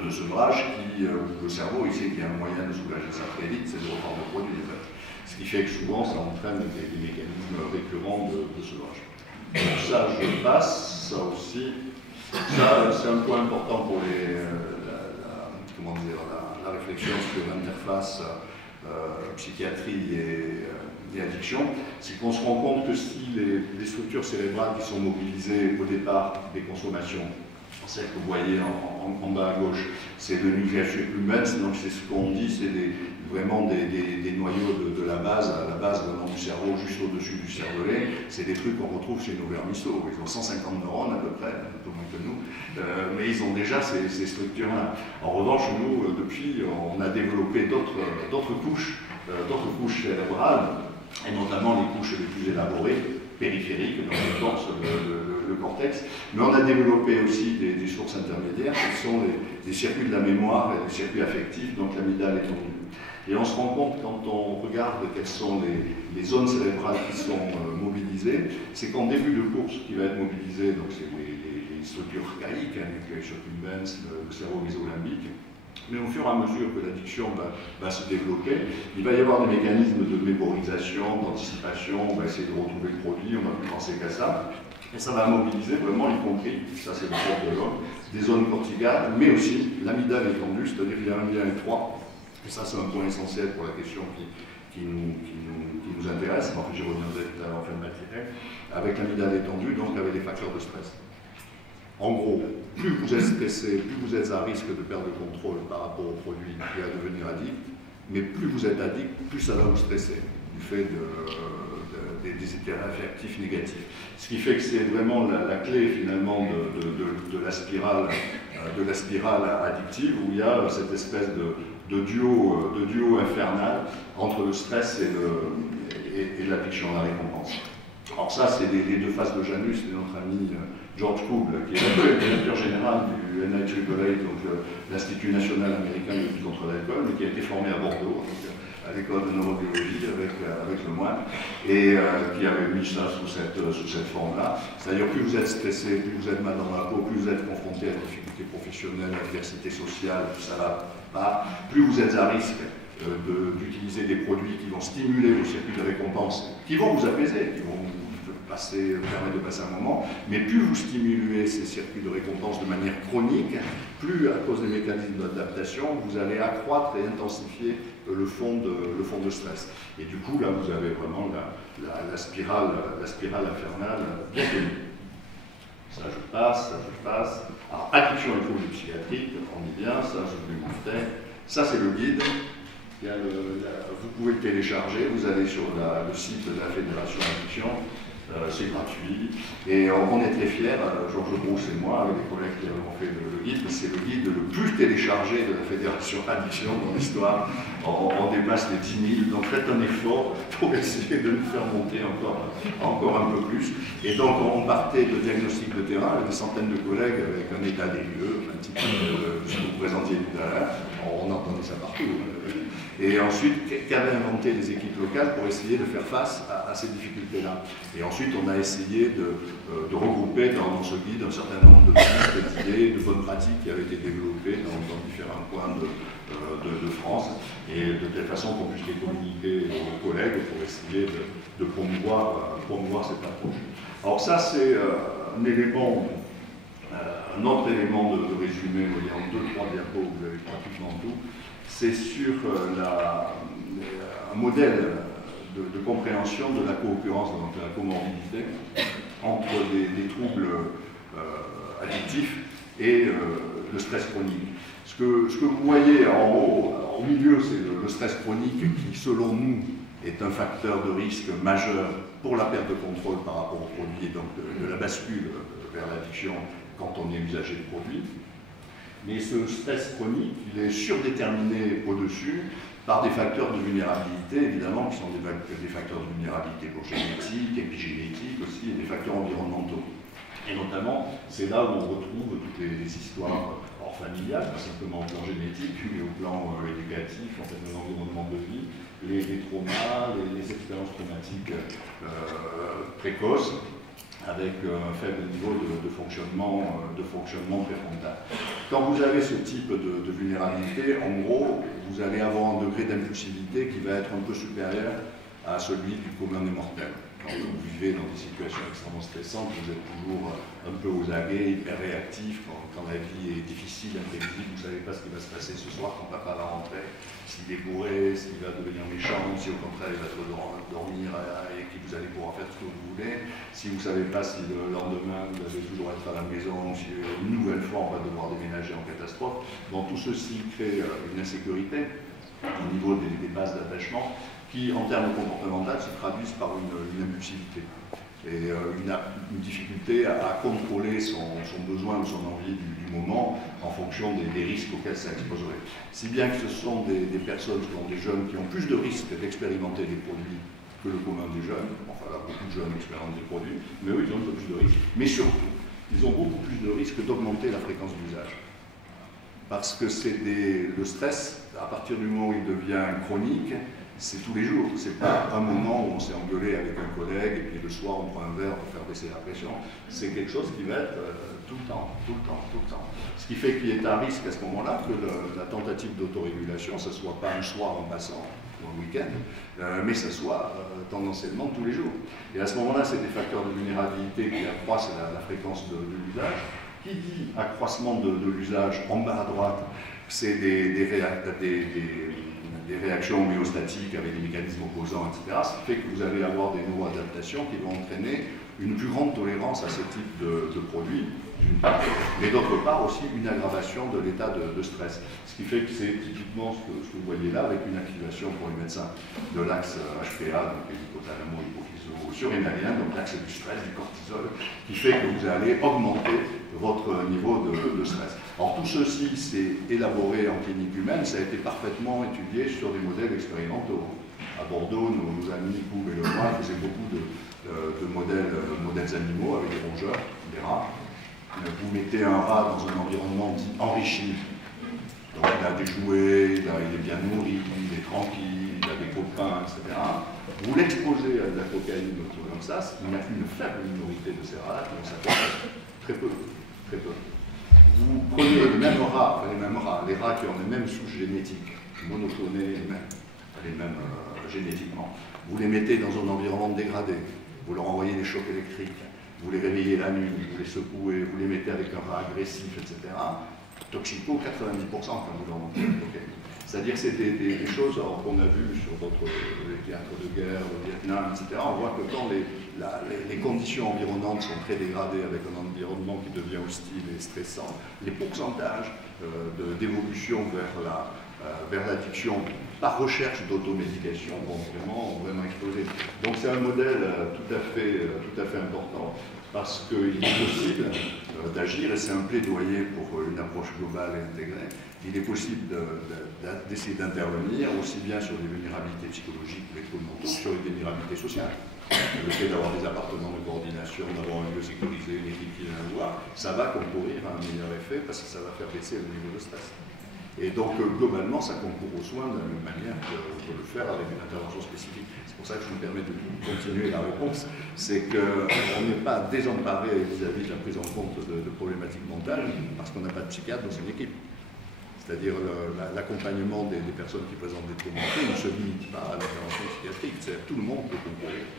de sevrage où le cerveau il sait qu'il y a un moyen de soulager ça très vite, c'est de reprendre le produit en fait. Ce qui fait que souvent ça entraîne des mécanismes récurrents de sevrage. Donc ça je passe, ça aussi, ça c'est un point important pour la réflexion sur l'interface psychiatrie et addiction, c'est qu'on se rend compte que si les structures cérébrales qui sont mobilisées au départ des consommations, celles que vous voyez en bas à gauche, c'est le nucléus accumbens, donc c'est ce qu'on dit, c'est vraiment des noyaux de la base, à la base vraiment du cerveau, juste au-dessus du cervelet, c'est des trucs qu'on retrouve chez nos vermisseaux, ils ont 150 neurones à peu près, un peu moins que nous, mais ils ont déjà ces structures-là. En revanche, nous, depuis, on a développé d'autres couches cérébrales, et notamment les couches les plus élaborées, périphériques, dans le cortex, mais on a développé aussi des sources intermédiaires qui sont des circuits de la mémoire et des circuits affectifs, donc l'amygdale étendue. Et on se rend compte, quand on regarde quelles sont les zones cérébrales qui sont mobilisées, c'est qu'en début de course, qui va être mobilisé, donc c'est les structures archaïques, le nucleus accumbens, le cerveau mésolimbique, mais au fur et à mesure que l'addiction va se développer, il va y avoir des mécanismes de mémorisation, d'anticipation, on va essayer de retrouver le produit, on va plus penser qu'à ça, et ça va mobiliser vraiment, y compris, ça c'est le corps de l'homme, des zones corticales, mais aussi l'amygdale étendue, c'est-à-dire qu'il y a un lien étroit, et ça c'est un point essentiel pour la question qui nous intéresse, enfin j'y reviendrai tout à l'heure en fin de matinée, avec l'amygdale étendue, donc avec des facteurs de stress. En gros, plus vous êtes stressé, plus vous êtes à risque de perdre le contrôle par rapport au produit et à devenir addict, mais plus vous êtes addict, plus ça va vous stresser, du fait des états affectifs négatifs. Ce qui fait que c'est vraiment la clé finalement de la spirale addictive, où il y a cette espèce de duo infernal entre le stress et l'addiction, la récompense. Alors ça, c'est les deux faces de Janus, c'est notre ami George Kugel, qui est le directeur général du NIAA, donc l'Institut national américain de lutte contre l'alcool, mais qui a été formé à Bordeaux, donc, à l'école de neurobiologie avec le moine, et qui avait mis ça sous cette forme-là. C'est-à-dire plus vous êtes stressé, plus vous êtes mal dans la peau, plus vous êtes confronté à des difficultés professionnelles, à l'adversité sociale, tout ça va pas, plus vous êtes à risque d'utiliser des produits qui vont stimuler vos circuits de récompense, qui vont vous apaiser, qui vont vous permettre de passer un moment, mais plus vous stimulez ces circuits de récompense de manière chronique, plus à cause des mécanismes d'adaptation, vous allez accroître et intensifier le fond de stress. Et du coup, là, vous avez vraiment la spirale infernale bien connue. Ça je passe. Alors, addiction et troubles psychiatriques, on est bien, ça je vous l'ai montré. Ça c'est le guide. Vous pouvez le télécharger, vous allez sur le site de la Fédération Addiction. C'est gratuit et on est très fiers, Georges Brousse et moi, avec les collègues qui avons fait le guide, c'est le guide le plus téléchargé de la Fédération Addiction dans l'histoire. On dépasse les 10 000, donc faites un effort pour essayer de nous faire monter encore un peu plus. Et donc on partait de diagnostic de terrain avec des centaines de collègues avec un état des lieux, un petit peu ce que vous présentiez tout à l'heure, on entendait ça partout. Et ensuite, qu'avaient inventé les équipes locales pour essayer de faire face à ces difficultés-là. Et ensuite, on a essayé de regrouper dans ce guide un certain nombre de pistes, d'idées, de bonnes pratiques qui avaient été développées dans différents coins de France, et de telle façon qu'on puisse les communiquer aux collègues pour essayer de promouvoir cette approche. Alors ça, c'est un élément, un autre élément de résumé, vous voyez, en 2-3 diapos, vous avez pratiquement tout. C'est sur un modèle de compréhension de la co-occurrence, donc de la comorbidité, entre des troubles addictifs et le stress chronique. Ce que vous voyez en haut, au milieu, c'est le stress chronique qui, selon nous, est un facteur de risque majeur pour la perte de contrôle par rapport au produit, et donc de la bascule vers l'addiction quand on est usager de produit. Mais ce stress chronique, il est surdéterminé au-dessus par des facteurs de vulnérabilité, évidemment, qui sont des facteurs de vulnérabilité génétique, épigénétique aussi, et des facteurs environnementaux. Et notamment, c'est là où on retrouve toutes les histoires hors familiales, pas simplement au plan génétique, mais au plan éducatif, en fait, de l'environnement de vie, les traumas, les expériences traumatiques précoces, avec un faible niveau de fonctionnement préfrontal. Quand vous avez ce type de vulnérabilité, en gros, vous allez avoir un degré d'impulsivité qui va être un peu supérieur à celui du commun des mortels. Quand vous vivez dans des situations extrêmement stressantes, vous êtes toujours un peu aux aguets, hyper réactif, quand la vie est difficile, imprévisible, vous ne savez pas ce qui va se passer ce soir quand papa va rentrer, s'il est bourré, s'il va devenir méchant, si au contraire il va dormir et que vous allez pouvoir faire ce que vous voulez, si vous ne savez pas si le lendemain vous allez toujours être à la maison, si une nouvelle fois on va devoir déménager en catastrophe. Donc tout ceci crée une insécurité au niveau des bases d'attachement qui, en termes comportementaux, se traduisent par une impulsivité et une difficulté à contrôler son besoin ou son envie du moment en fonction des risques auxquels ça exposerait. Si bien que ce sont des personnes, ce sont des jeunes qui ont plus de risques d'expérimenter des produits que le commun des jeunes. Enfin, là, beaucoup de jeunes expérimentent des produits, mais eux, ils ont un peu plus de risques. Mais surtout, ils ont beaucoup plus de risques d'augmenter la fréquence d'usage. Parce que le stress, à partir du moment où il devient chronique, c'est tous les jours. C'est pas un moment où on s'est engueulé avec un collègue et puis le soir on prend un verre pour faire baisser la pression. C'est quelque chose qui va être tout le temps. Ce qui fait qu'il est à risque à ce moment-là que la tentative d'autorégulation, ce ne soit pas un soir en passant ou un week-end, mais ce soit tendanciellement tous les jours. Et à ce moment-là, c'est des facteurs de vulnérabilité qui accroissent la fréquence de l'usage. Qui dit accroissement de l'usage en bas à droite, c'est des réactions homéostatiques avec des mécanismes opposants, etc. Ce qui fait que vous allez avoir des neuroadaptations qui vont entraîner une plus grande tolérance à ce type de produits, d'une part, mais d'autre part aussi une aggravation de l'état de stress. Ce qui fait que c'est typiquement ce que vous voyez là, avec une activation pour les médecins de l'axe HPA, donc l'hypothalamo-hypophyso-surrénalien, donc l'axe du stress, du cortisol, qui fait que vous allez augmenter votre niveau de stress. Alors tout ceci, c'est élaboré en clinique humaine, ça a été parfaitement étudié sur des modèles expérimentaux. À Bordeaux, nos amis Couve et Lemoine faisaient beaucoup de modèles animaux avec des rongeurs, des rats, vous mettez un rat dans un environnement dit enrichi. Donc il a des jouets, il est bien nourri, il est tranquille, il a des copains, etc. Vous l'exposez à de la cocaïne ou tout comme ça, il y a une faible minorité de ces rats qui vont s'attaquer. Très peu, très peu. Vous prenez les mêmes rats, les rats qui ont les mêmes souches génétiques, monoclonés, les mêmes génétiquement. Vous les mettez dans un environnement dégradé, vous leur envoyez des chocs électriques, vous les réveillez la nuit, vous les secouez, vous les mettez avec un rat agressif, etc. Toxico, 90% quand vous leur montez le cocaïne. C'est-à-dire que c'est des choses qu'on a vues sur d'autres théâtres de guerre, au Vietnam, etc. On voit que quand les conditions environnantes sont très dégradées avec un environnement qui devient hostile et stressant, les pourcentages d'évolution vers l'addiction par recherche d'automédication vont vraiment exploser. Donc c'est un modèle tout à fait important parce qu'il est possible d'agir, et c'est un plaidoyer pour une approche globale et intégrée. Il est possible d'essayer d'intervenir aussi bien sur les vulnérabilités psychologiques ou économiques que sur les vulnérabilités sociales. Le fait d'avoir des appartements de coordination, d'avoir un lieu sécurisé, une équipe qui vient voir, ça va concourir à un meilleur effet parce que ça va faire baisser le niveau de stress. Et donc, globalement, ça concourt aux soins de la même manière qu'on peut le faire avec une intervention spécifique. C'est pour ça que je me permets de continuer la réponse. C'est qu'on n'est pas désemparé vis-à-vis de la prise en compte de problématiques mentales parce qu'on n'a pas de psychiatre dans une équipe. C'est-à-dire l'accompagnement des personnes qui présentent des troubles mentaux ne se limite pas à l'intervention psychiatrique. Tout le monde peut concourir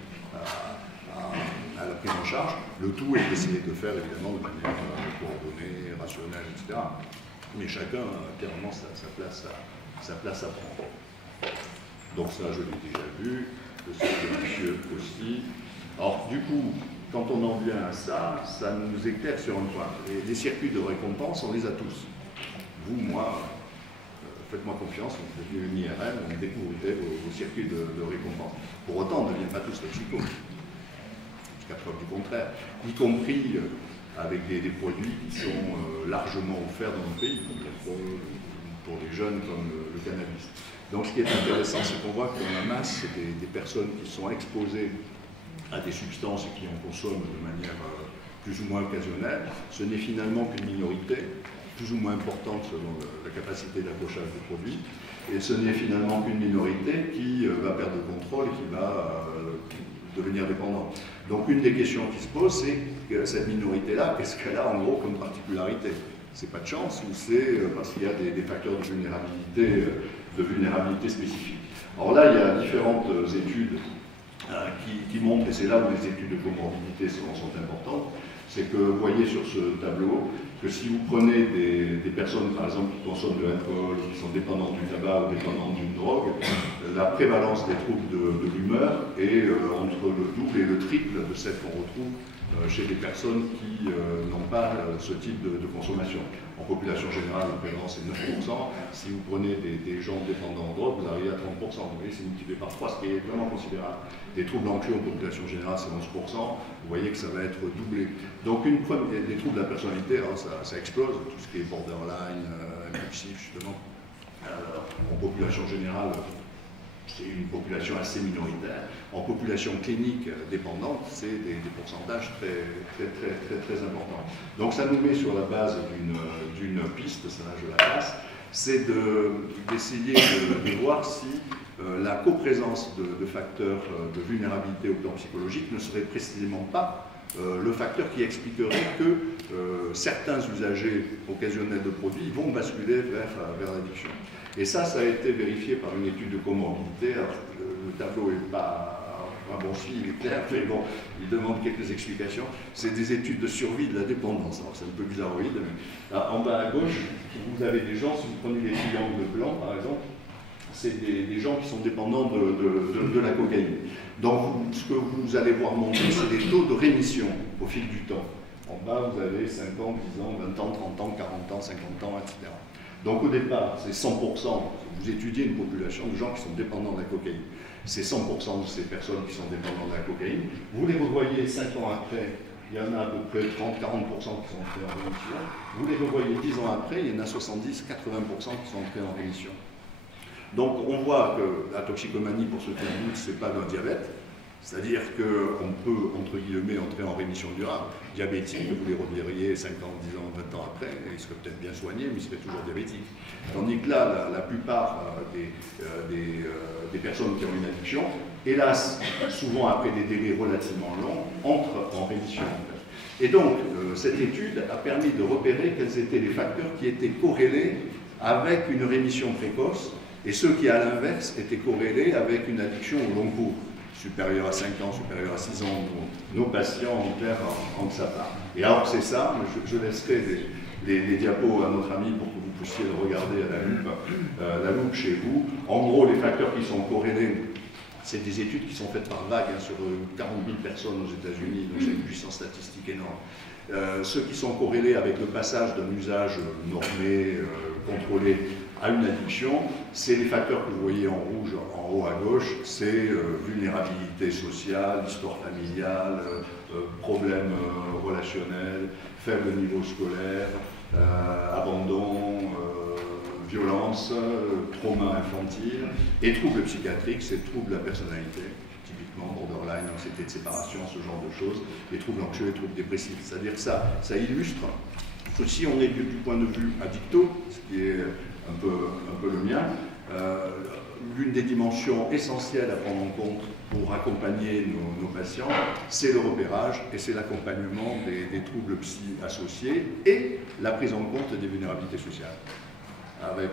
à la prise en charge. Le tout est d'essayer de faire évidemment de manière coordonnée, rationnelle, etc. Mais chacun a clairement sa place à prendre. Donc ça, je l'ai déjà vu, je sais que monsieur aussi. Alors du coup, quand on en vient à ça, ça nous éclaire sur un point. Les circuits de récompense, on les a tous. Vous, moi, faites-moi confiance, vous êtes une IRM, on découvrirez vos circuits de récompense. Pour autant, on ne devient pas tous toxicos. Jusqu'à preuve du contraire. Y compris avec des produits qui sont largement offerts dans nos pays, comme l'alcool, pour les jeunes comme le cannabis. Donc ce qui est intéressant, c'est qu'on voit que dans la masse, c'est des personnes qui sont exposées à des substances et qui en consomment de manière plus ou moins occasionnelle. Ce n'est finalement qu'une minorité, plus ou moins importante selon la capacité d'accrochage des produits, et ce n'est finalement qu'une minorité qui va perdre le contrôle et qui va devenir dépendante. Donc une des questions qui se pose, c'est que cette minorité-là, qu'est-ce qu'elle a en gros comme particularité? C'est pas de chance ou c'est parce qu'il y a des facteurs de vulnérabilité spécifiques? Alors là, il y a différentes études qui montrent, et c'est là où les études de comorbidité sont importantes, c'est que vous voyez sur ce tableau que si vous prenez des personnes, par exemple, qui consomment de l'alcool, qui sont dépendantes du tabac ou dépendantes d'une drogue, la prévalence des troubles de l'humeur est entre le double et le triple de celle qu'on retrouve chez des personnes qui n'ont pas ce type de consommation. En population générale, la prévalence est 9%. Si vous prenez des gens dépendants en drogue, vous arrivez à 30%. Vous voyez, c'est multiplié par 3, ce qui est vraiment considérable. Des troubles anxieux en population générale, c'est 11%. Vous voyez que ça va être doublé. Donc, des troubles de la personnalité, alors, ça explose. Tout ce qui est borderline, impulsif, justement. En population générale, c'est une population assez minoritaire. En population clinique dépendante, c'est des pourcentages très importants. Donc ça nous met sur la base d'une piste, ça je la passe, c'est d'essayer de voir si la coprésence de facteurs de vulnérabilité au plan psychologique ne serait précisément pas le facteur qui expliquerait que certains usagers occasionnels de produits vont basculer vers l'addiction. Et ça a été vérifié par une étude de comorbidité. Alors, le tableau n'est pas bon, si, il est clair, mais bon, il demande quelques explications. C'est des études de survie de la dépendance. Alors, c'est un peu bizarroïde, mais là, en bas à gauche, vous avez des gens, si vous prenez les triangles blancs, par exemple, c'est des gens qui sont dépendants de la cocaïne. Donc, ce que vous allez voir monter, c'est des taux de rémission au fil du temps. En bas, vous avez 5 ans, 10 ans, 20 ans, 30 ans, 40 ans, 50 ans, etc. Donc au départ, c'est 100%, vous étudiez une population de gens qui sont dépendants de la cocaïne. C'est 100% de ces personnes qui sont dépendantes de la cocaïne. Vous les revoyez 5 ans après, il y en a à peu près 30-40% qui sont entrés en rémission. Vous les revoyez 10 ans après, il y en a 70-80% qui sont entrés en rémission. Donc on voit que la toxicomanie, pour ceux qui en doutent, ce n'est pas d'un diabète, C'est-à-dire qu'on peut, entre guillemets, entrer en rémission durable. Diabétique, vous les reviriez 5 ans, 10 ans, 20 ans après, il serait peut-être bien soigné, mais il serait toujours diabétique. Tandis que là, la plupart des personnes qui ont une addiction, hélas, souvent après des délais relativement longs, entrent en rémission. Et donc, cette étude a permis de repérer quels étaient les facteurs qui étaient corrélés avec une rémission précoce, et ceux qui, à l'inverse, étaient corrélés avec une addiction au long cours, supérieure à 5 ans, supérieure à 6 ans, nos patients entrèrent en sa part. Et alors c'est ça, je laisserai les diapos à notre ami pour que vous puissiez le regarder à la loupe chez vous. En gros, les facteurs qui sont corrélés, c'est des études qui sont faites par vagues, sur 40 000 personnes aux États-Unis, donc c'est une puissance statistique énorme. Ceux qui sont corrélés avec le passage d'un usage normé, contrôlé, à une addiction, c'est les facteurs que vous voyez en rouge en haut à gauche, c'est vulnérabilité sociale, histoire familiale, problèmes relationnels, faible niveau scolaire, abandon, violence, trauma infantile, et troubles psychiatriques, c'est troubles de la personnalité, typiquement borderline, anxiété de séparation, ce genre de choses, les troubles anxieux, les troubles dépressifs. C'est-à-dire que ça illustre que si on est du point de vue addicto, ce qui est un peu le mien, l'une des dimensions essentielles à prendre en compte pour accompagner nos patients, c'est le repérage et c'est l'accompagnement des troubles psy associés et la prise en compte des vulnérabilités sociales, avec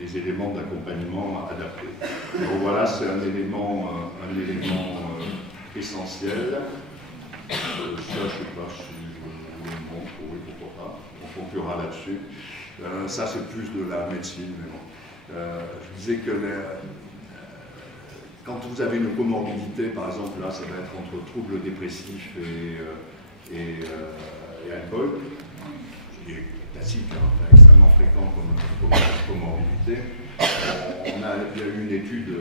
des éléments d'accompagnement adaptés. Donc voilà, c'est un élément essentiel. Ça, je ne sais pas si je vous le montre, oui, pourquoi pas, on conclura là-dessus. Ça, c'est plus de la médecine, mais bon. Je disais que quand vous avez une comorbidité, par exemple, là, ça va être entre troubles dépressifs et alcool, ce qui est classique, hein, extrêmement fréquent comme comorbidité. Il y a eu une étude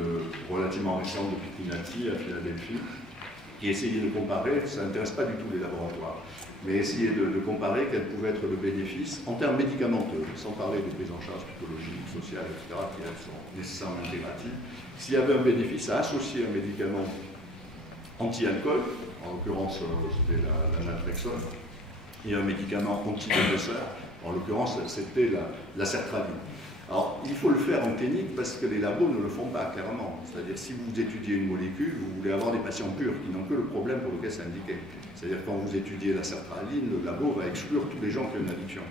relativement récente de Pitinati à Philadelphie qui essayait de comparer, ça n'intéresse pas du tout les laboratoires, mais essayer de comparer quel pouvait être le bénéfice en termes médicamenteux, sans parler de prise en charge psychologique, sociale, etc., qui elles sont nécessairement intégratives. S'il y avait un bénéfice à associer un médicament anti-alcool, en l'occurrence c'était la naltrexone, et un médicament antidépresseur, en l'occurrence c'était la sertraline. Alors, il faut le faire en clinique parce que les labos ne le font pas, clairement. C'est-à-dire, si vous étudiez une molécule, vous voulez avoir des patients purs qui n'ont que le problème pour lequel c'est indiqué. C'est-à-dire, quand vous étudiez la sertraline, le labo va exclure tous les gens qui ont une addiction.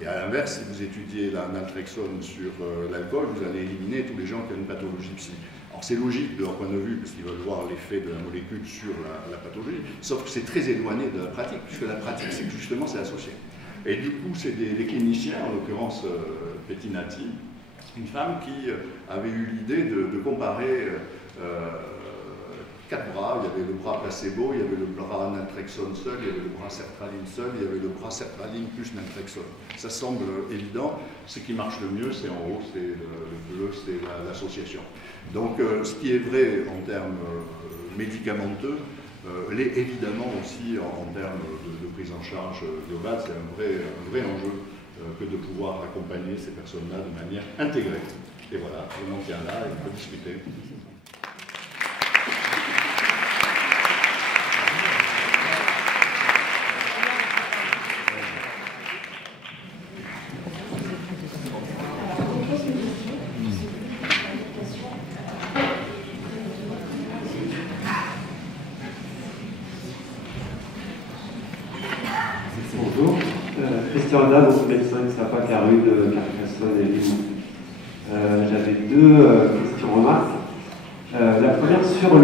Et à l'inverse, si vous étudiez la naltrexone sur l'alcool, vous allez éliminer tous les gens qui ont une pathologie psy. Alors, c'est logique de leur point de vue, parce qu'ils veulent voir l'effet de la molécule sur la pathologie, sauf que c'est très éloigné de la pratique, puisque la pratique, c'est que justement, c'est associé. Et du coup, c'est des cliniciens, en l'occurrence Pettinati, une femme qui avait eu l'idée de comparer 4 bras. Il y avait le bras placebo, il y avait le bras naltrexone seul, il y avait le bras sertraline seul, il y avait le bras sertraline plus naltrexone. Ça semble évident. Ce qui marche le mieux, c'est en haut, c'est le bleu, c'est l'association. Donc, ce qui est vrai en termes médicamenteux, l'est évidemment aussi en termes de prise en charge globale. C'est un vrai enjeu que de pouvoir accompagner ces personnes-là de manière intégrée. Et voilà, on en tient là et on peut discuter. Christian Adam, médecin de Sapa-Caru de Carcassonne et Limoux. J'avais 2 questions remarques. La première sur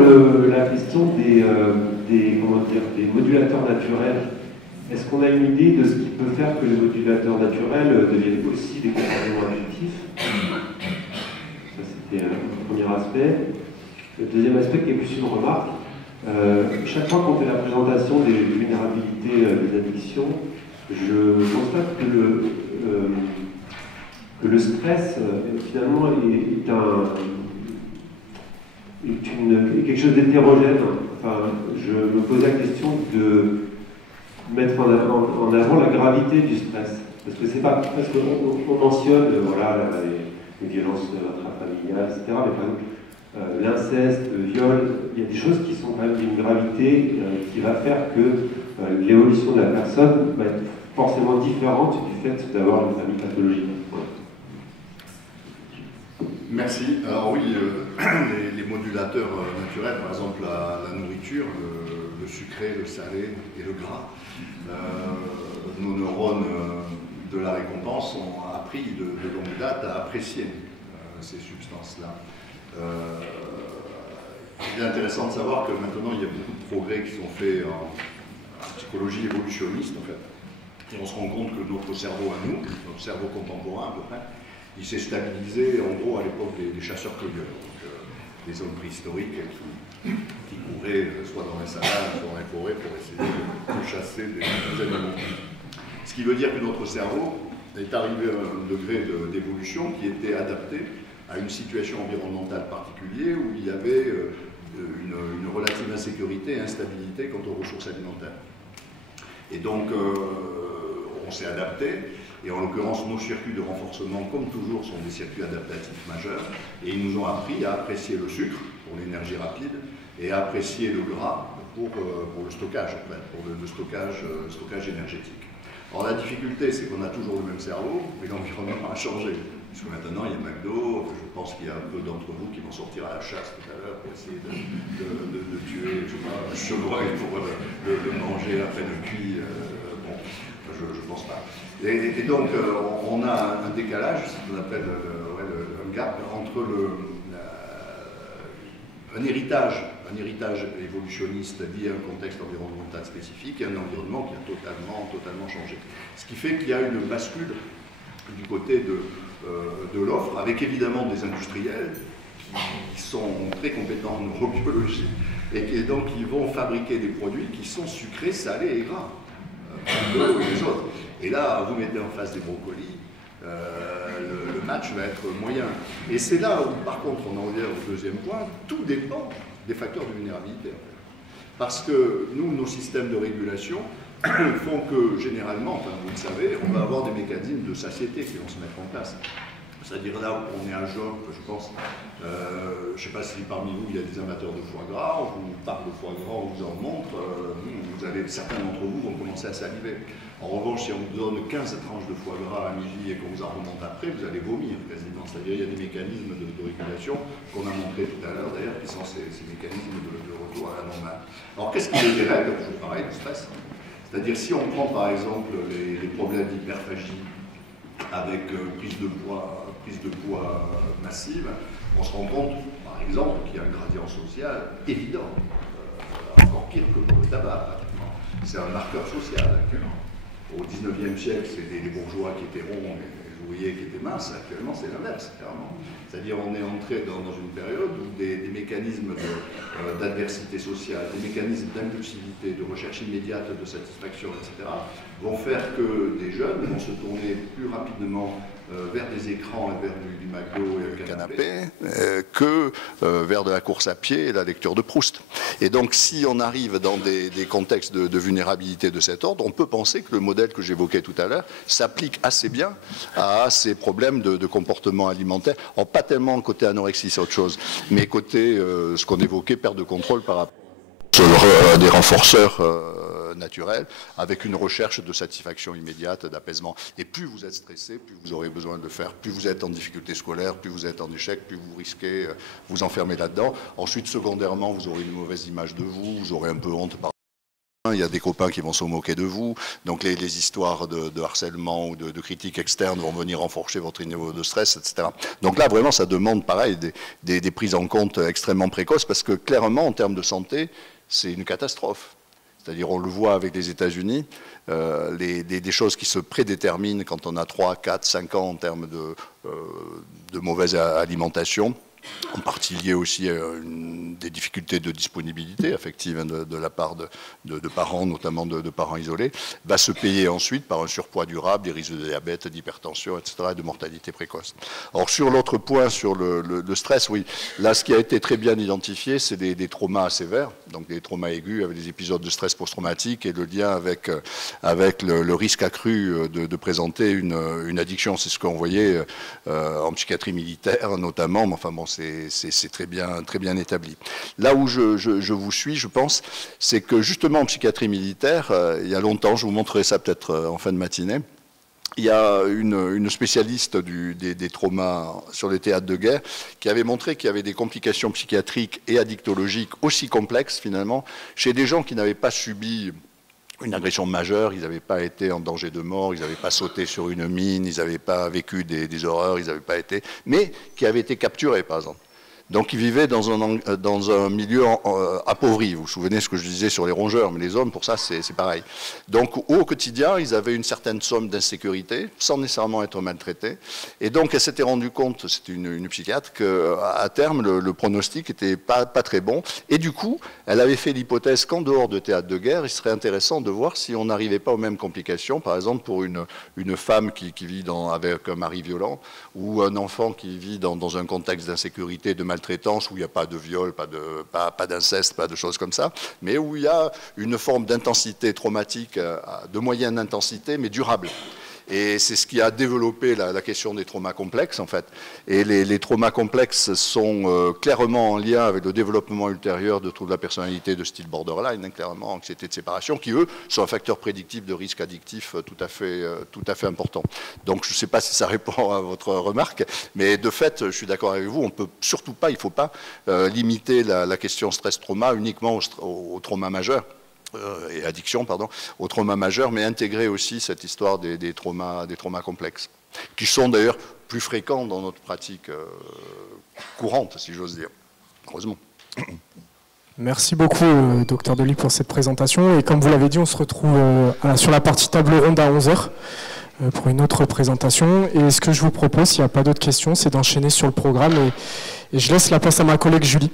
la question des modulateurs naturels. Est-ce qu'on a une idée de ce qui peut faire que les modulateurs naturels deviennent aussi des comportements addictifs? Ça, c'était le premier aspect. Le deuxième aspect qui est plus une remarque. Chaque fois qu'on fait la présentation des vulnérabilités des addictions, je constate que le stress, finalement, est quelque chose d'hétérogène. Enfin, je me pose la question de mettre en avant la gravité du stress. Parce que c'est pas parce qu'on mentionne voilà, les violences intrafamiliales, etc. Mais par exemple, l'inceste, le viol, il y a des choses qui sont quand même d'une gravité qui va faire que l'évolution de la personne va être forcément différente du fait d'avoir une famille pathologique. Merci. Alors oui, les modulateurs naturels, par exemple la nourriture, le sucré, le salé et le gras, nos neurones de la récompense ont appris de longue date à apprécier ces substances-là. Il est intéressant de savoir que maintenant il y a beaucoup de progrès qui sont faits en psychologie évolutionniste en fait. Et on se rend compte que notre cerveau à nous, notre cerveau contemporain à peu près, il s'est stabilisé en gros à l'époque des chasseurs-cueilleurs, des hommes préhistoriques qui couraient soit dans les savanes, soit dans les forêts pour essayer de chasser des animaux. Ce qui veut dire que notre cerveau est arrivé à un degré d'évolution qui était adapté à une situation environnementale particulière où il y avait une relative insécurité et instabilité quant aux ressources alimentaires. Et donc, on s'est adapté, et en l'occurrence, nos circuits de renforcement, comme toujours, sont des circuits adaptatifs majeurs, et ils nous ont appris à apprécier le sucre pour l'énergie rapide, et à apprécier le gras pour le stockage, en fait, pour le stockage énergétique. Alors la difficulté, c'est qu'on a toujours le même cerveau, mais l'environnement a changé. Puisque maintenant, il y a McDo, je pense qu'il y a un peu d'entre vous qui vont sortir à la chasse tout à l'heure pour essayer de tuer, je sais pas, un chevreuil pour le manger à peine cuit. Bon, je ne pense pas. Et donc, on a un décalage, ce qu'on appelle un gap entre un héritage évolutionniste lié à un contexte environnemental spécifique et un environnement qui a totalement changé. Ce qui fait qu'il y a une bascule du côté de l'offre, avec évidemment des industriels qui sont très compétents en neurobiologie et donc ils vont fabriquer des produits qui sont sucrés, salés et gras, comme les autres. Et là, vous mettez en face des brocolis, le match va être moyen. Et c'est là où, par contre, on en revient au deuxième point, tout dépend des facteurs de vulnérabilité. Parce que nous, nos systèmes de régulation font que, généralement, enfin, vous le savez, on va avoir des mécanismes de satiété qui vont se mettre en place. C'est-à-dire là où on est à jour, je pense, je ne sais pas si parmi vous il y a des amateurs de foie gras, on vous parle de foie gras, on vous en montre, certains d'entre vous vont commencer à saliver. En revanche, si on vous donne 15 tranches de foie gras à midi et qu'on vous en remonte après, vous allez vomir quasiment. C'est-à-dire il y a des mécanismes de régulation qu'on a montré tout à l'heure d'ailleurs, qui sont ces mécanismes de retour à la normale. Alors qu'est-ce qui les dérègle? Toujours pareil, le stress. C'est-à-dire si on prend par exemple les problèmes d'hyperphagie avec prise de poids massive, on se rend compte, par exemple, qu'il y a un gradient social évident, encore pire que pour le tabac, pratiquement. C'est un marqueur social, actuellement. Au XIXe siècle, c'était les bourgeois qui étaient ronds et les ouvriers qui étaient minces. Actuellement, c'est l'inverse, clairement. C'est-à-dire on est entré dans une période où des mécanismes d'adversité sociale, des mécanismes d'impulsivité, de recherche immédiate de satisfaction, etc., vont faire que des jeunes vont se tourner plus rapidement vers des écrans et vers du McDo et le canapé que vers de la course à pied et la lecture de Proust. Et donc si on arrive dans des contextes de vulnérabilité de cet ordre, on peut penser que le modèle que j'évoquais tout à l'heure s'applique assez bien à ces problèmes de comportement alimentaire. Alors, pas tellement côté anorexie, c'est autre chose, mais côté ce qu'on évoquait, perte de contrôle par rapport à des renforceurs naturels, avec une recherche de satisfaction immédiate, d'apaisement. Et plus vous êtes stressé, plus vous aurez besoin de le faire, plus vous êtes en difficulté scolaire, plus vous êtes en échec, plus vous risquez vous enfermer là-dedans. Ensuite, secondairement, vous aurez une mauvaise image de vous, vous aurez un peu honte par il y a des copains qui vont se moquer de vous, donc les histoires de harcèlement ou de critiques externes vont venir renforcer votre niveau de stress, etc. Donc là, vraiment, ça demande, pareil, des prises en compte extrêmement précoces, parce que clairement, en termes de santé, c'est une catastrophe. C'est-à-dire, on le voit avec les États-Unis, des choses qui se prédéterminent quand on a 3, 4, 5 ans en termes de mauvaise alimentation, en partie lié aussi à des difficultés de disponibilité affective de la part de parents, notamment de parents isolés, va se payer ensuite par un surpoids durable, des risques de diabète, d'hypertension, etc., et de mortalité précoce. Or, sur l'autre point, sur le stress, oui, là, ce qui a été très bien identifié, c'est des traumas sévères, donc des traumas aigus avec des épisodes de stress post-traumatique et le lien avec le risque accru de présenter une addiction. C'est ce qu'on voyait en psychiatrie militaire, notamment, mais enfin bon, c'est très bien établi. Là où je vous suis, je pense, c'est que justement en psychiatrie militaire, il y a longtemps, je vous montrerai ça peut-être en fin de matinée, il y a une spécialiste des traumas sur les théâtres de guerre qui avait montré qu'il y avait des complications psychiatriques et addictologiques aussi complexes finalement chez des gens qui n'avaient pas subi une agression majeure, ils n'avaient pas été en danger de mort, ils n'avaient pas sauté sur une mine, ils n'avaient pas vécu des horreurs, ils n'avaient pas été, mais qui avaient été capturés par exemple. Donc ils vivaient dans un milieu appauvri. Vous vous souvenez ce que je disais sur les rongeurs, mais les hommes, pour ça, c'est pareil. Donc au quotidien, ils avaient une certaine somme d'insécurité, sans nécessairement être maltraités. Et donc elle s'était rendue compte, c'était une psychiatre, qu'à terme, le pronostic n'était pas très bon. Et du coup, elle avait fait l'hypothèse qu'en dehors de théâtre de guerre, il serait intéressant de voir si on n'arrivait pas aux mêmes complications. Par exemple, pour une femme qui vit avec un mari violent, ou un enfant qui vit dans un contexte d'insécurité, de maltraitance, où il n'y a pas de viol, pas d'inceste, pas de choses comme ça, mais où il y a une forme d'intensité traumatique, de moyenne intensité, mais durable. Et c'est ce qui a développé la question des traumas complexes, en fait. Et les traumas complexes sont clairement en lien avec le développement ultérieur de troubles de la personnalité de style borderline, hein, clairement, anxiété de séparation, qui, eux, sont un facteur prédictif de risque addictif tout à fait important. Donc, je ne sais pas si ça répond à votre remarque, mais de fait, je suis d'accord avec vous, on peut surtout pas, il ne faut pas limiter la question stress-trauma uniquement au trauma majeur. Et addiction, pardon, au trauma majeur, mais intégrer aussi cette histoire des traumas complexes, qui sont d'ailleurs plus fréquents dans notre pratique courante, si j'ose dire, heureusement. Merci beaucoup, Dr Delis, pour cette présentation. Et comme vous l'avez dit, on se retrouve sur la partie table ronde à 11h pour une autre présentation. Et ce que je vous propose, s'il n'y a pas d'autres questions, c'est d'enchaîner sur le programme. Et je laisse la place à ma collègue Julie.